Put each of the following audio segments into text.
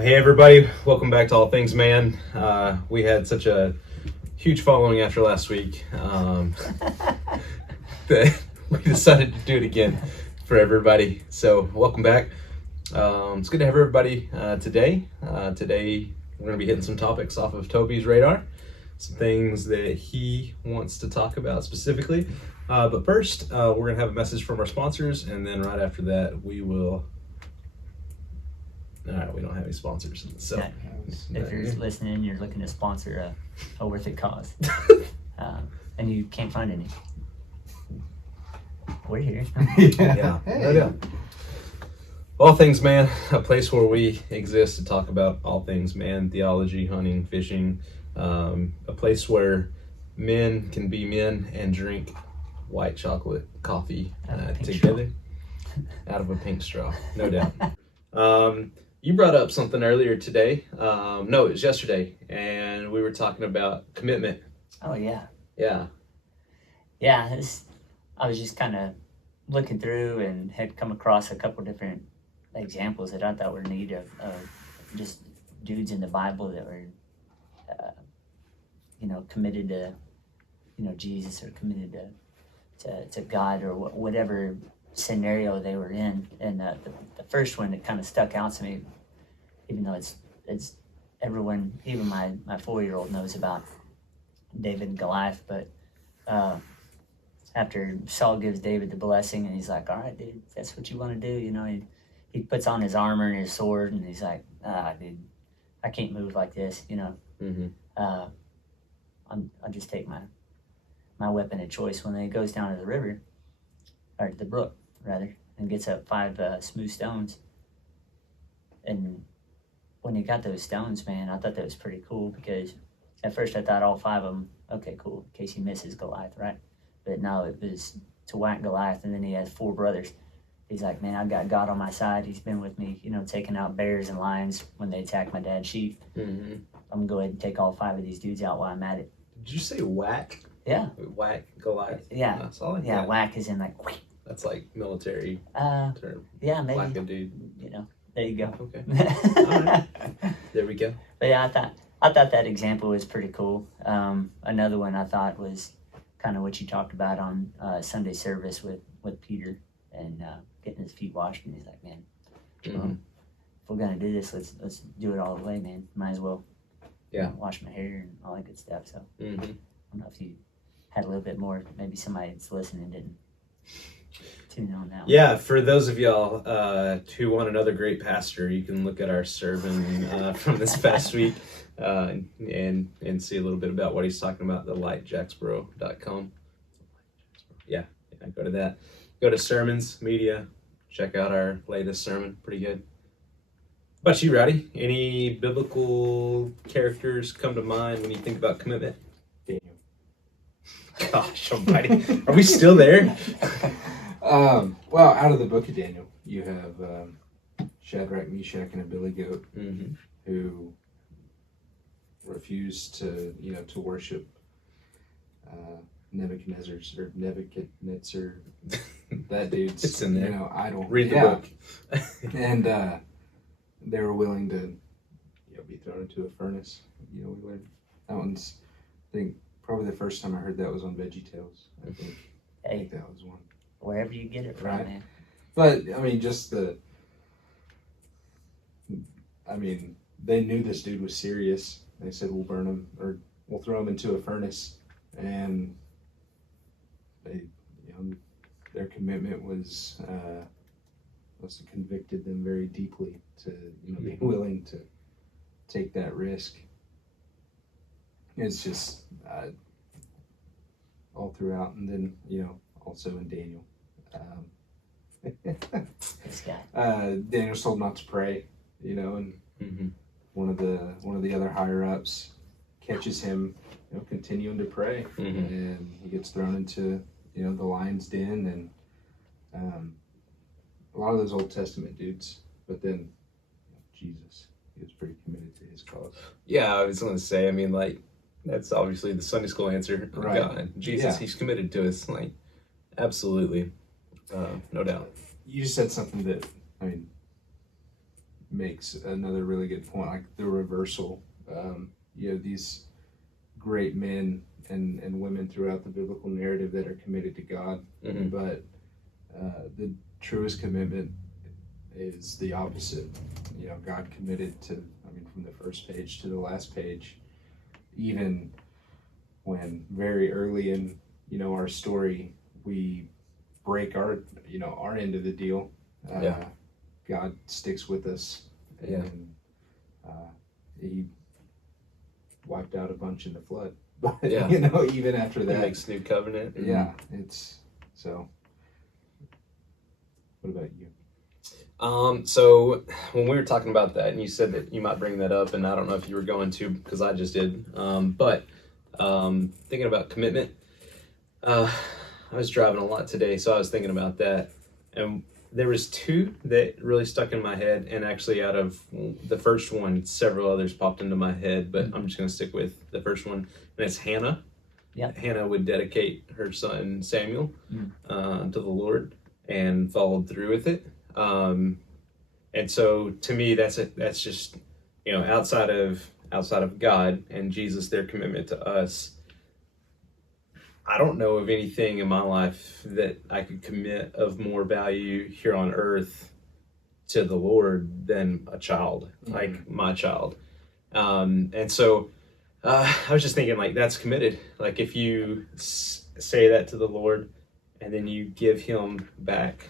Well, hey everybody, welcome back to All Things Man. We had such a huge following after last week that we decided to do it again for everybody. So welcome back. It's good to have everybody today. Today we're going to be hitting some topics off of Toby's radar, some things that he wants to talk about specifically. But first, we're going to have a message from our sponsors, and then right after that we will... All right, we don't have any sponsors. So if you're listening, you're looking to sponsor a worth it cause, and you can't find any, we're here. Yeah, no doubt. All Things Man, a place where we exist to talk about all things man, theology, hunting, fishing, a place where men can be men and drink white chocolate coffee together out of a pink straw, no doubt. You brought up something earlier today. No, it was yesterday, and we were talking about commitment. Oh yeah. Yeah. Yeah, I was just kind of looking through and had come across a couple different examples that I thought were neat of just dudes in the Bible that were, committed to, Jesus, or committed to God, or whatever scenario they were in. And the first one that kind of stuck out to me, even though it's everyone, even my 4-year-old knows about David and Goliath, but after Saul gives David the blessing and he's like, all right, dude, if that's what you want to do, he puts on his armor and his sword and he's like, dude, I can't move like this, Mm-hmm. I'll just take my weapon of choice. When he goes down to the river, or the brook rather, and gets up 5 smooth stones. And when he got those stones, man, I thought that was pretty cool, because at first I thought all 5 of them, okay, cool, in case he misses Goliath, right? But no, it was to whack Goliath, and then he has 4 brothers. He's like, man, I've got God on my side. He's been with me, taking out bears and lions when they attack my dad's sheep. Mm-hmm. I'm gonna go ahead and take all 5 of these dudes out while I'm at it. Did you say whack? Yeah. Whack Goliath? Yeah. Solid? Yeah, whack is in like... That's like military term. Yeah, maybe. Whack a dude. There you go. Okay. All right. There we go. But yeah, I thought that example was pretty cool. Another one I thought was kind of what you talked about on Sunday service with Peter and getting his feet washed. And he's like, man, Mm-hmm. if we're gonna do this, let's do it all the way, man. Might as well. Yeah. Wash my hair and all that good stuff. So Mm-hmm. I don't know if you had a little bit more. Maybe somebody that's listening didn't tune in on that one. Yeah, for those of y'all who want another great pastor, you can look at our sermon from this past week and see a little bit about what he's talking about, thelightjacksboro.com. Yeah, go to that. Go to Sermons, Media, check out our latest sermon. Pretty good. How about you, Rowdy? Any biblical characters come to mind when you think about commitment? Daniel. Gosh almighty. Are we still there? Well, out of the book of Daniel, you have Shadrach, Meshach, and Abednego, Mm-hmm. who refused to worship Nebuchadnezzar. That dude's It's in there. idol. Read the book. And they were willing to be thrown into a furnace. We learned that one's, I think, probably the first time I heard that was on VeggieTales. I think that was one. Wherever you get it from, Right. man. But they knew this dude was serious. They said, we'll burn him, or we'll throw him into a furnace. And they, their commitment was convicted them very deeply to, be willing to take that risk. It's just all throughout, and then, also in Daniel. This guy. Daniel's told not to pray, and Mm-hmm. one of the other higher ups catches him, continuing to pray, Mm-hmm. and he gets thrown into the lion's den, and a lot of those Old Testament dudes. But then Jesus, he was pretty committed to his cause. Yeah, I was going to say, that's obviously the Sunday school answer. Right. God, Jesus, he's committed to us. Absolutely. No doubt. You just said something that, makes another really good point, like the reversal. These great men and women throughout the biblical narrative that are committed to God, but the truest commitment is the opposite. God committed to, from the first page to the last page, even when very early in, our story, we break our end of the deal. God sticks with us, and he wiped out a bunch in the flood. But even after that, he makes new covenant. It's so. What about you? So when we were talking about that, and you said that you might bring that up, and I don't know if you were going to, because I just did. But thinking about commitment, I was driving a lot today, so I was thinking about that, and there was two that really stuck in my head, and actually out of the first one, several others popped into my head, but I'm just going to stick with the first one, and it's Hannah. Yeah. Hannah would dedicate her son Samuel to the Lord and followed through with it. And so to me, that's just, outside of God and Jesus, their commitment to us. I don't know of anything in my life that I could commit of more value here on earth to the Lord than a child, like my child. And so I was just thinking, like, that's committed. Like, if you say that to the Lord and then you give him back,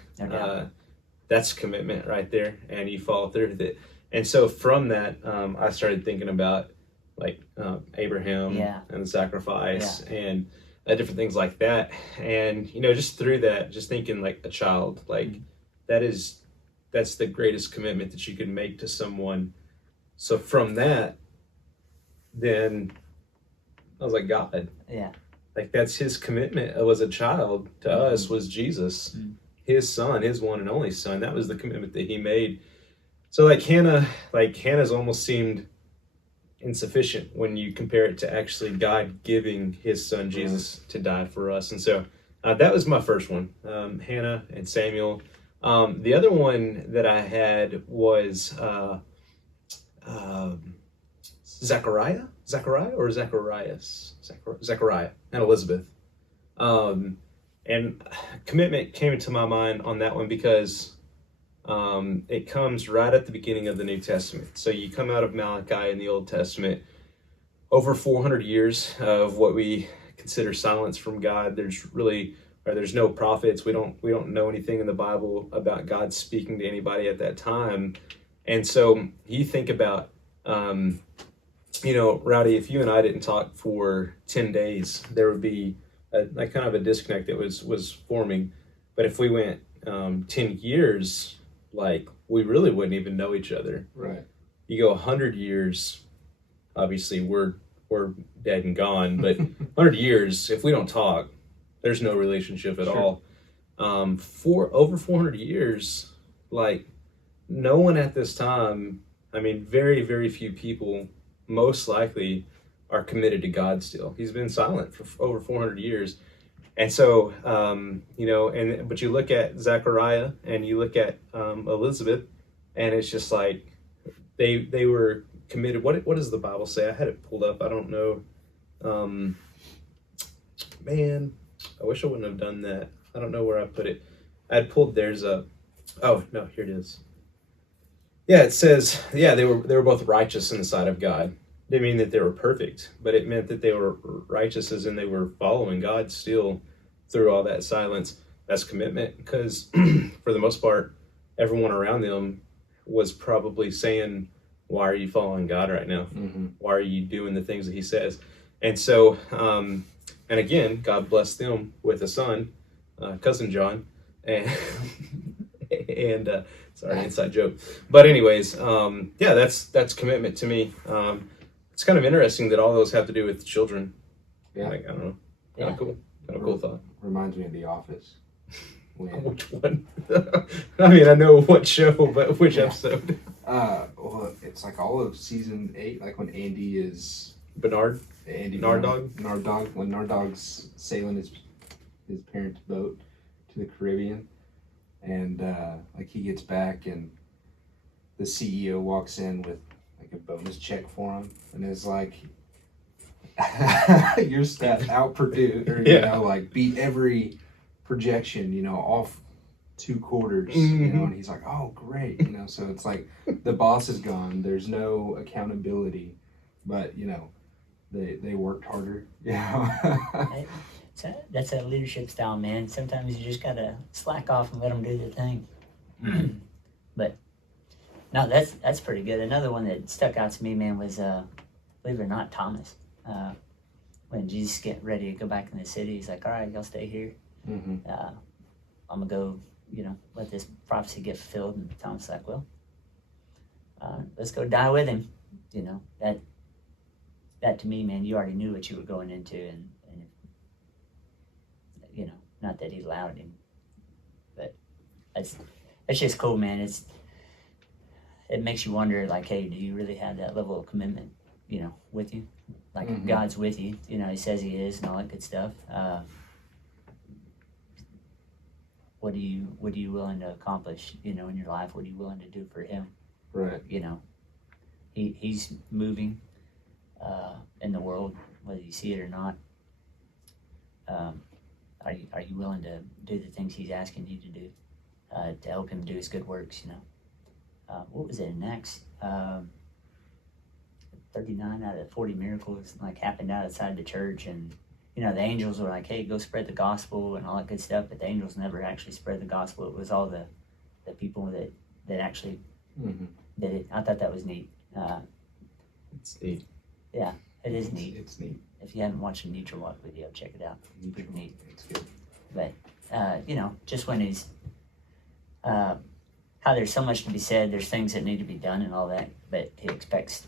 that's commitment right there, and you follow through with it. And so from that, I started thinking about, like, Abraham and the sacrifice and different things like that. And, just through that, just thinking like a child, like that's the greatest commitment that you can make to someone. So from that, then I was like, God, like, that's his commitment as a child to us, was Jesus, his son, his one and only son. That was the commitment that he made. So like Hannah's almost seemed insufficient when you compare it to actually God giving his son Jesus to die for us. And so that was my first one, Hannah and Samuel. The other one that I had was Zechariah and Elizabeth. And commitment came into my mind on that one because it comes right at the beginning of the New Testament. So you come out of Malachi in the Old Testament, over 400 years of what we consider silence from God. There's no prophets. We don't know anything in the Bible about God speaking to anybody at that time. And so you think about, Rowdy, if you and I didn't talk for 10 days, there would be a kind of a disconnect that was forming. But if we went 10 years, like, we really wouldn't even know each other. Right. You go 100 years, obviously we're dead and gone, but 100 years, if we don't talk, there's no relationship at all. For over 400 years, like, no one at this time, very, very few people, most likely, are committed to God still. He's been silent for over 400 years. And so, but you look at Zechariah and you look at Elizabeth, and it's just like they were committed. What does the Bible say? I had it pulled up. I don't know. Man, I wish I wouldn't have done that. I don't know where I put it. I had pulled theirs up. Oh, no, here it is. Yeah, it says, they were both righteous in the sight of God. Didn't mean that they were perfect, but it meant that they were righteous as in they were following God still through all that silence. That's commitment, because for the most part, everyone around them was probably saying, why are you following God right now? Why are you doing the things that he says? And so, and again, God blessed them with a son, cousin John, and sorry, inside joke. But anyways, that's commitment to me. It's kind of interesting that all those have to do with children. Yeah. Like, I don't know. Kind of cool. Kind of cool thought. Reminds me of The Office. Which one? I know what show, but which episode? Well, it's like all of season 8, like when Andy is... Bernard? Andy Nardog? Nardog. When Nardog's sailing his parents' boat to the Caribbean. And, he gets back and the CEO walks in with like a bonus check for him and is like, your stat outproduced, or you know, like beat every projection, you know, off 2 quarters, you know, and he's like, oh great, you know. So it's like the boss is gone, there's no accountability, but you know, they worked harder, you know. That's a leadership style, man. Sometimes you just gotta slack off and let them do their thing. But no, that's pretty good. Another one that stuck out to me, man, was believe it or not, Thomas. When Jesus get ready to go back in the city, he's like, all right, y'all stay here. I'm gonna go, you know, let this prophecy get fulfilled. And Thomas is like, well, let's go die with him. You know, that to me, man, you already knew what you were going into, and you know, not that he allowed him, but it's just cool, man. It makes you wonder, like, hey, do you really have that level of commitment, you know, with you? Like, God's with you, you know, he says he is and all that good stuff. What are you willing to accomplish, you know, in your life? What are you willing to do for him? Right. You know, he's moving in the world, whether you see it or not. Are you willing to do the things he's asking you to do to help him do his good works, you know? What was it next? 39 out of 40 miracles like happened outside the church, and you know, the angels were like, hey, go spread the gospel and all that good stuff, but the angels never actually spread the gospel. It was all the people that actually did it. I thought that was neat. It's neat. Yeah, it is neat. It's neat. If you haven't watched the Nature Walk video, check it out. It's pretty neat. It's good. But you know, just when he's how there's so much to be said, there's things that need to be done and all that, but he expects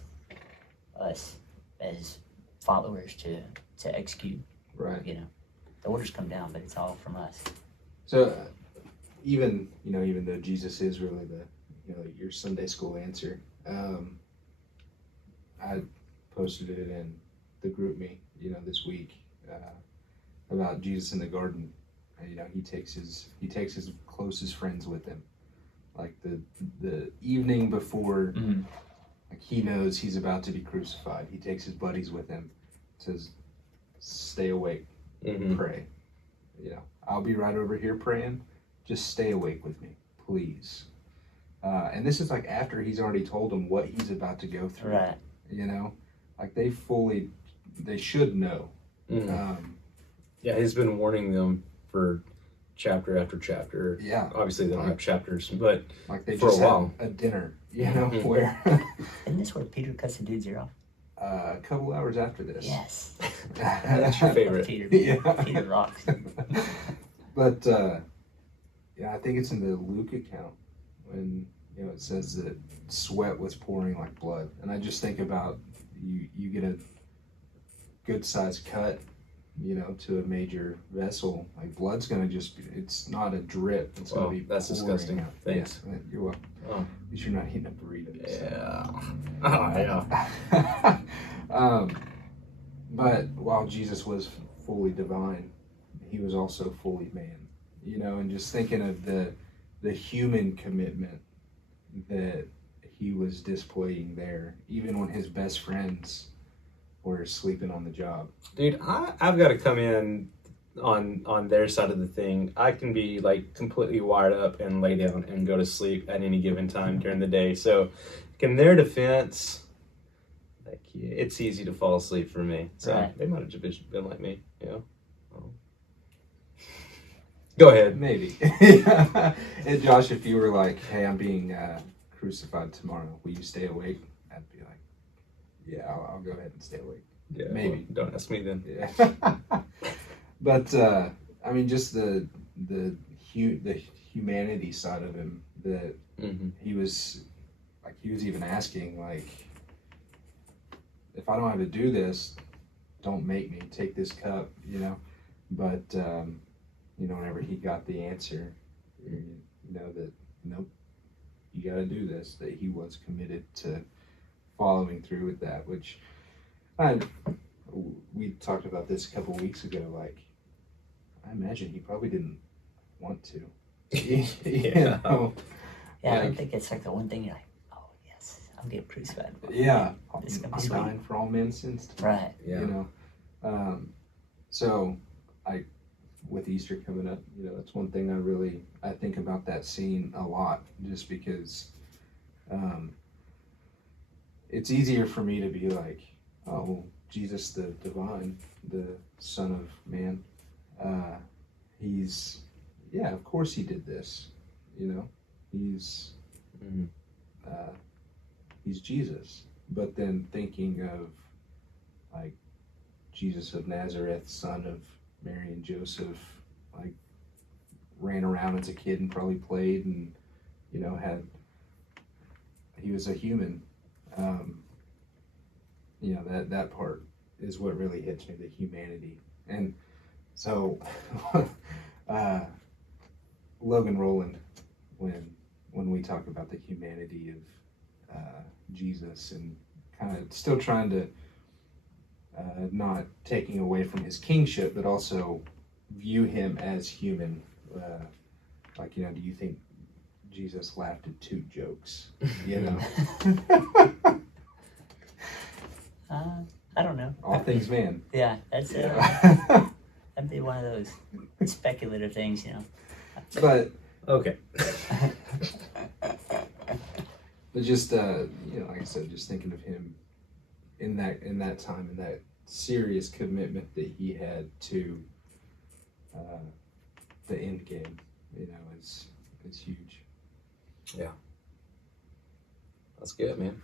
us as followers to execute. Right. You know, the orders come down, but it's all from us. So even though Jesus is really your Sunday school answer, I posted it in the group me, this week, about Jesus in the garden. And, he takes his closest friends with him, like the evening before, like he knows he's about to be crucified. He takes his buddies with him, says, "Stay awake, pray. I'll be right over here praying. Just stay awake with me, please." And this is like after he's already told them what he's about to go through. Right. Like they should know. Yeah, he's been warning them for chapter after chapter. Yeah. Obviously they don't have chapters, but like they for just a while. had a dinner, where Isn't this where Peter cuts the dude's ear off? a couple hours after this. Yes. That's your favorite. Peter, Yeah. Peter rocks. But I think it's in the Luke account when it says that sweat was pouring like blood, and I just think about you get a good sized cut, to a major vessel, like blood's gonna it's not a drip, it's gonna be that's pouring disgusting. out. Thanks. Yeah, you're welcome. Oh. At least you're not eating a burrito. Yeah. Oh yeah. But while Jesus was fully divine, he was also fully man, and just thinking of the human commitment that he was displaying there, even when his best friends were sleeping on the job. Dude, I've got to come in on their side of the thing. I can be like completely wired up and lay down and go to sleep at any given time during the day. So in their defense, like, it's easy to fall asleep for me. So Right. They might have just been like me, Go ahead. Maybe. And Josh, if you were like, "Hey, I'm being crucified tomorrow, will you stay awake?" I'd be like, "Yeah, I'll go ahead and stay awake." Yeah, Maybe. well, don't ask me then. Yeah. But I mean, just the humanity side of him, that he was even asking, like, if I don't have to do this, don't make me take this cup, But whenever he got the answer, that nope, you got to do this. That he was committed to following through with that, which we talked about this a couple weeks ago. Like, I imagine he probably didn't want to. Yeah, I Like, don't think it's like the one thing you're like, oh, I'm getting crucified. Yeah, It's gonna be I'm sweet. dying for all men's sins. Right. Yeah. You know, so with Easter coming up, you know, that's one thing I think about that scene a lot, just because it's easier for me to be like, oh, well, Jesus the divine, the Son of Man, of course he did this, you know, he's Jesus. But then thinking of like Jesus of Nazareth, son of Mary and Joseph, like ran around as a kid and probably played, and you know, he was a human. You know, that part is what really hits me, the humanity. And so Logan Rowland, when we talk about the humanity of Jesus, and kind of still trying to not taking away from his kingship, but also view him as human. Like, you know, do you think Jesus laughed at 2 jokes? You know, I don't know. all things man. Yeah, that's Yeah. that'd be one of those speculative things, you know. But Okay. just you know, like I said, just thinking of him in that time, in that serious commitment that he had to the end game, you know, is huge. That's good, man.